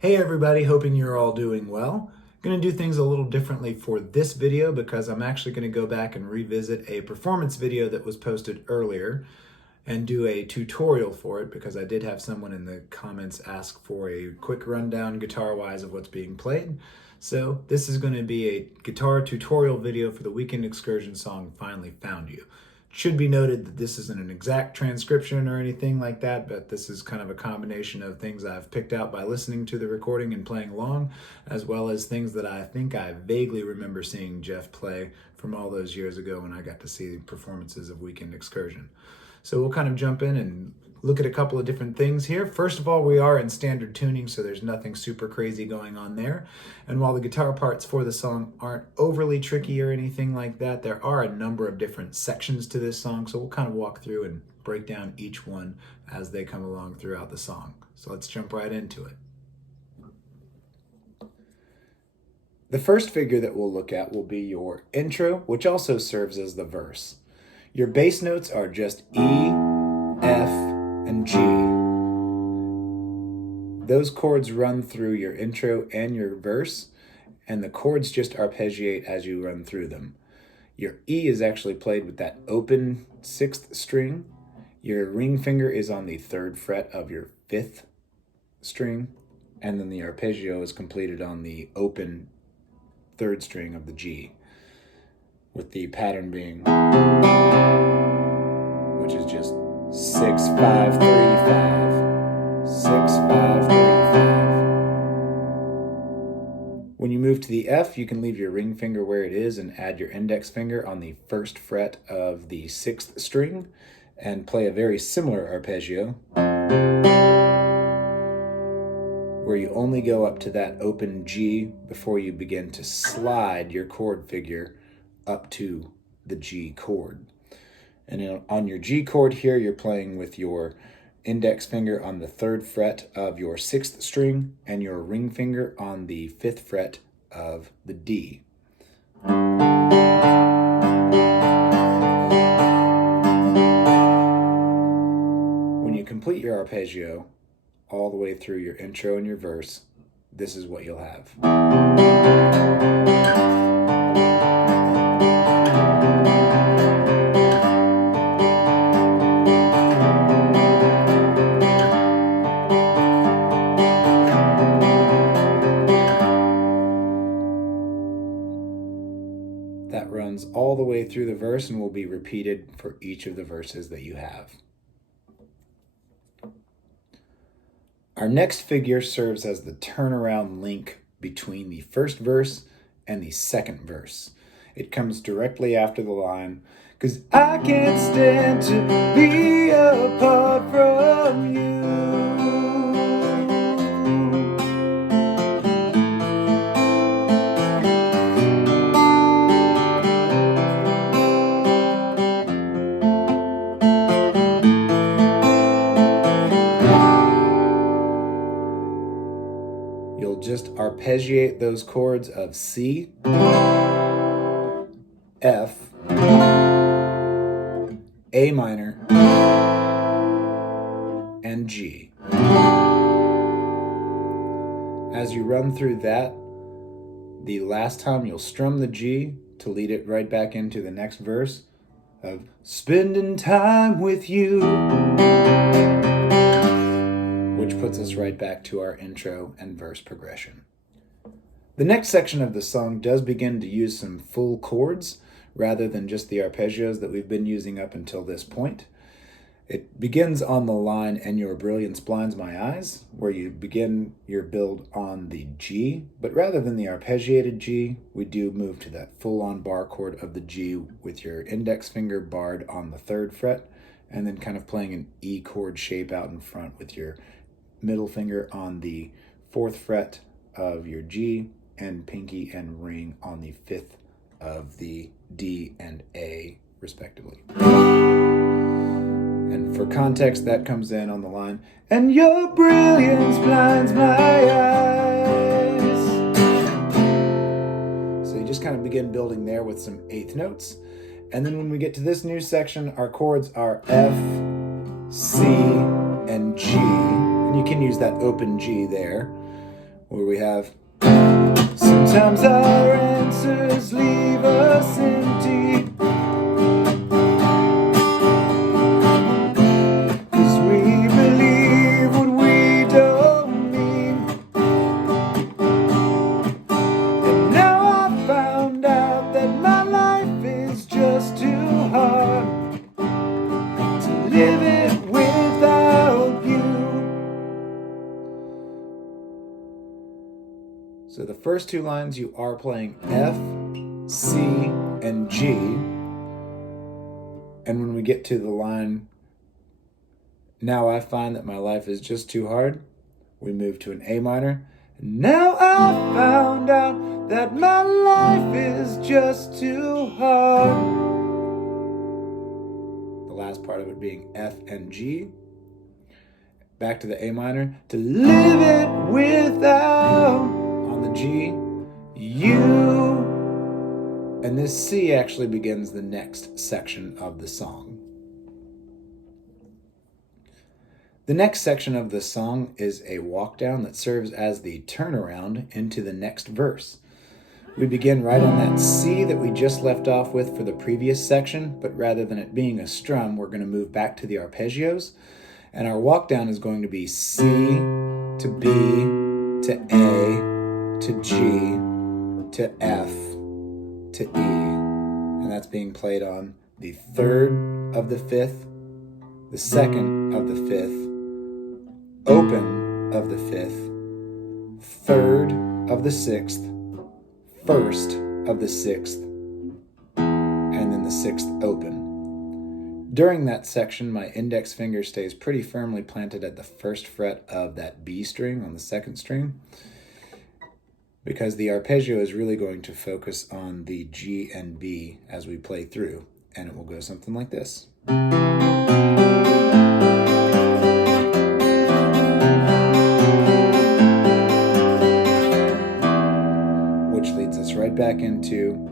Hey everybody, hoping you're all doing well. Going to do things a little differently for this video because I'm actually going to go back and revisit a performance video that was posted earlier and do a tutorial for it because I did have someone in the comments ask for a quick rundown guitar-wise of what's being played. So this is going to be a guitar tutorial video for the Weekend Excursion song Finally Found You. Should be noted that this isn't an exact transcription or anything like that, but this is kind of a combination of things I've picked out by listening to the recording and playing along, as well as things that I think I vaguely remember seeing Jeff play from all those years ago when I got to see performances of Weekend Excursion. So we'll kind of jump in and look at a couple of different things here. First of all, we are in standard tuning, so there's nothing super crazy going on there. And while the guitar parts for the song aren't overly tricky or anything like that, there are a number of different sections to this song, so we'll kind of walk through and break down each one as they come along throughout the song. So let's jump right into it. The first figure that we'll look at will be your intro, which also serves as the verse. Your bass notes are just E, F, and G. Those chords run through your intro and your verse, and the chords just arpeggiate as you run through them. Your E is actually played with that open 6th string. Your ring finger is on the 3rd fret of your 5th string, and then the arpeggio is completed on the open 3rd string of the G, with the pattern being, which is just 6, 5, 3, 5, 6, 5, 3, 5. When you move to the F, you can leave your ring finger where it is and add your index finger on the 1st fret of the 6th string and play a very similar arpeggio, where you only go up to that open G before you begin to slide your chord figure up to the G chord. And on your G chord here, you're playing with your index finger on the 3rd fret of your 6th string and your ring finger on the 5th fret of the D. When you complete your arpeggio all the way through your intro and your verse, this is what you'll have. That runs all the way through the verse and will be repeated for each of the verses that you have. Our next figure serves as the turnaround link between the first verse and the second verse. It comes directly after the line, "'Cause I can't stand to be apart from you." You'll just arpeggiate those chords of C, F, A minor, and G. As you run through that, the last time you'll strum the G to lead it right back into the next verse of "Spending time with you," which puts us right back to our intro and verse progression. The next section of the song does begin to use some full chords rather than just the arpeggios that we've been using up until this point. It begins on the line "And Your Brilliance Blinds My Eyes," where you begin your build on the G, but rather than the arpeggiated G, we do move to that full-on bar chord of the G with your index finger barred on the 3rd fret, and then kind of playing an E chord shape out in front with your middle finger on the 4th fret of your G and pinky and ring on the 5th of the D and A, respectively. And for context, that comes in on the line, "And your brilliance blinds my eyes." So you just kind of begin building there with some 8th notes. And then when we get to this new section, our chords are F, C, and G. And you can use that open G there. where we have, sometimes our answers leave us empty, 'cause we believe what we don't mean. And now I found out that my life is just too hard to live it without you. So the first two lines you are playing F, C, and G. And when we get to the line, now I find that my life is just too hard, we move to an A minor. Now I found out that my life is just too hard. The last part of it being F and G. Back to the A minor. To live it without, on the G, you. And this C actually begins the next section of the song. The next section of the song is a walk down that serves as the turnaround into the next verse. We begin right on that C that we just left off with for the previous section, but rather than it being a strum, we're going to move back to the arpeggios. And our walk down is going to be C to B to A to G to F to E. And that's being played on the 3rd of the 5th, the 2nd of the 5th, open of the 5th, 3rd of the 6th, 1st of the 6th, and then the 6th open. During that section, my index finger stays pretty firmly planted at the 1st fret of that B string on the 2nd string, because the arpeggio is really going to focus on the G and B as we play through, and it will go something like this. Which leads us right back into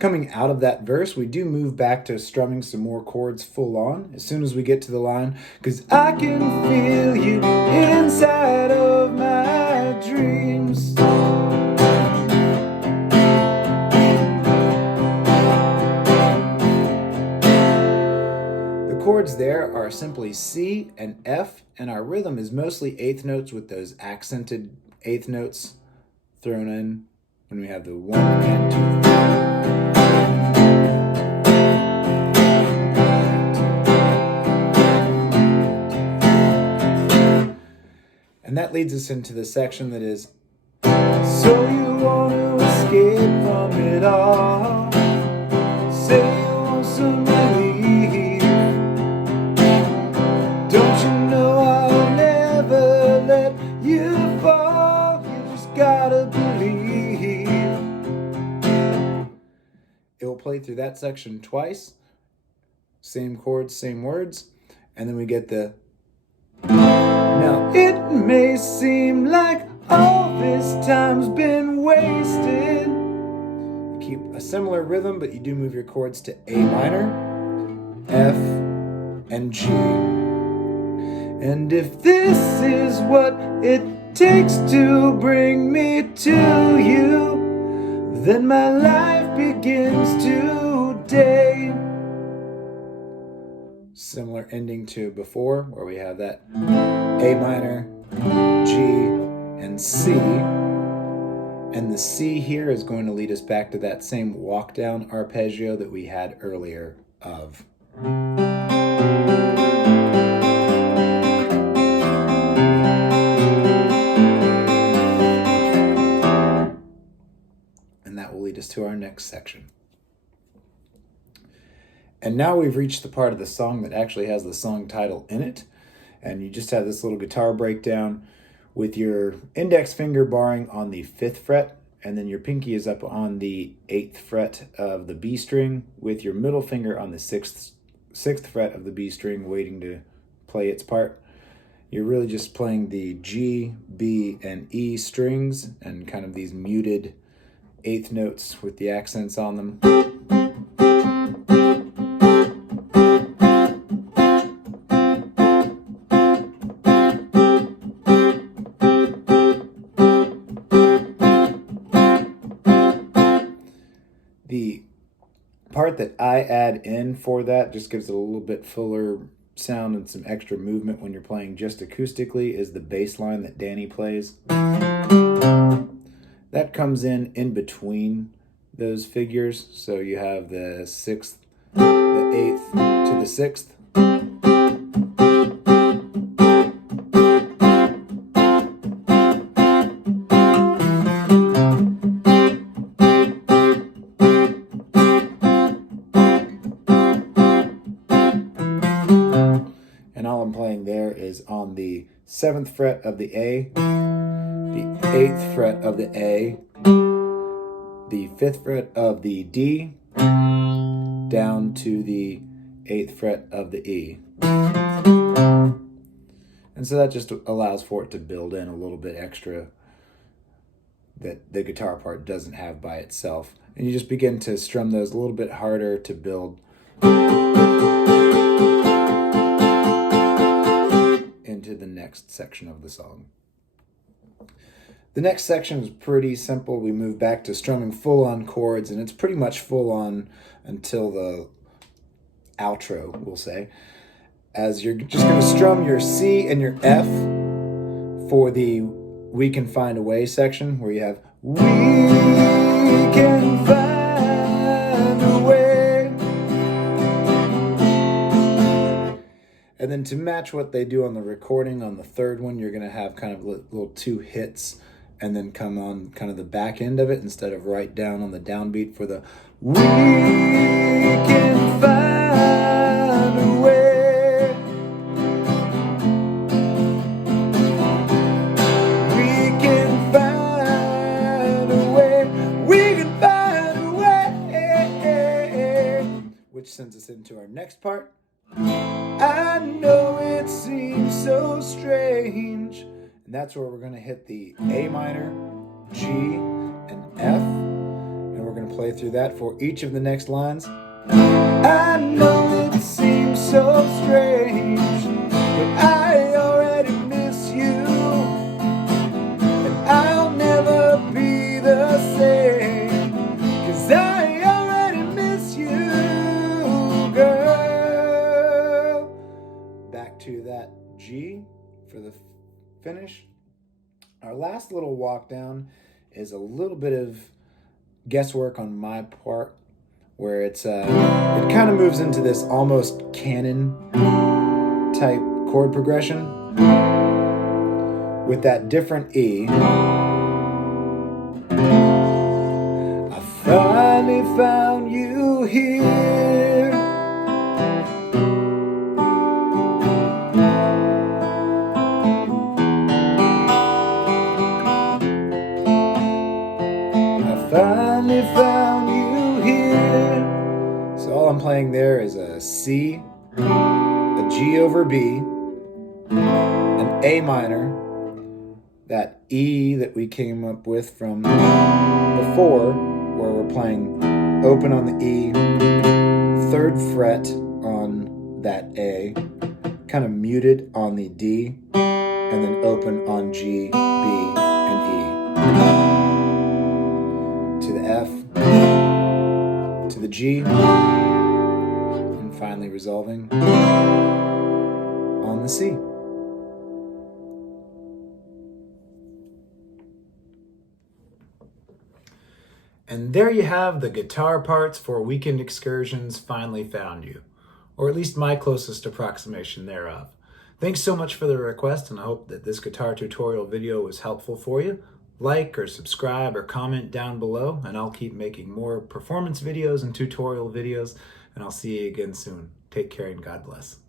coming out of that verse. We do move back to strumming some more chords full on as soon as we get to the line, 'cause I can feel you inside of my dreams. The chords there are simply C and F, and our rhythm is mostly eighth notes with those accented eighth notes thrown in when we have the 1 and 2, 3. And that leads us into the section that is, so you want to escape from it all, say you want some relief, don't you know I'll never let you fall, you just gotta believe. It will play through that section twice, same chords, same words, and then we get the, now it may seem like all this time's been wasted. You keep a similar rhythm, but you do move your chords to A minor, F, and G. And if this is what it takes to bring me to you, then my life begins today. Similar ending to before, where we have that A minor, G, and C. And the C here is going to lead us back to that same walk down arpeggio that we had earlier of. And that will lead us to our next section. And now we've reached the part of the song that actually has the song title in it. And you just have this little guitar breakdown with your index finger barring on the 5th fret, and then your pinky is up on the 8th fret of the B string, with your middle finger on the 6th fret of the B string waiting to play its part. You're really just playing the G, B, and E strings and kind of these muted 8th notes with the accents on them. part that I add in for that, just gives it a little bit fuller sound and some extra movement when you're playing just acoustically, is the bass line that Danny plays. That comes in between those figures. So you have the 6th, the 8th to the 6th. And all I'm playing there is on the 7th fret of the A, the 8th fret of the A, the 5th fret of the D, down to the 8th fret of the E. And so that just allows for it to build in a little bit extra that the guitar part doesn't have by itself. And you just begin to strum those a little bit harder to build into the next section of the song. The next section is pretty simple. We move back to strumming full-on chords, and it's pretty much full-on until the outro, we'll say. As you're just going to strum your C and your F for the We Can Find a Way section, where you have We can find a way. And then to match what they do on the recording, on the third one, you're going to have kind of little 2 hits and then come on kind of the back end of it instead of right down on the downbeat for the We can find a way. We can find a way. We can find a way. Which sends us into our next part. I know it seems so strange. And that's where we're going to hit the A minor, G, and F. And we're going to play through that for each of the next lines. I know it seems so strange, but I already miss you. And I'll never be the same, 'cause I already miss you, girl. Back to that G for the finish. Our last little walk down is a little bit of guesswork on my part, where it kind of moves into this almost canon type chord progression with that different E. I finally found you here. Finally found you here. So all I'm playing there is a C, a G over B, an A minor, that E that we came up with from before, where we're playing open on the E, 3rd fret on that A, kind of muted on the D, and then open on G, B, and E. To the F, to the G, and finally resolving on the C. And there you have the guitar parts for Weekend Excursion's Finally Found You, or at least my closest approximation thereof. Thanks so much for the request, and I hope that this guitar tutorial video was helpful for you. Like or subscribe or comment down below, and I'll keep making more performance videos and tutorial videos, and I'll see you again soon. Take care and God bless.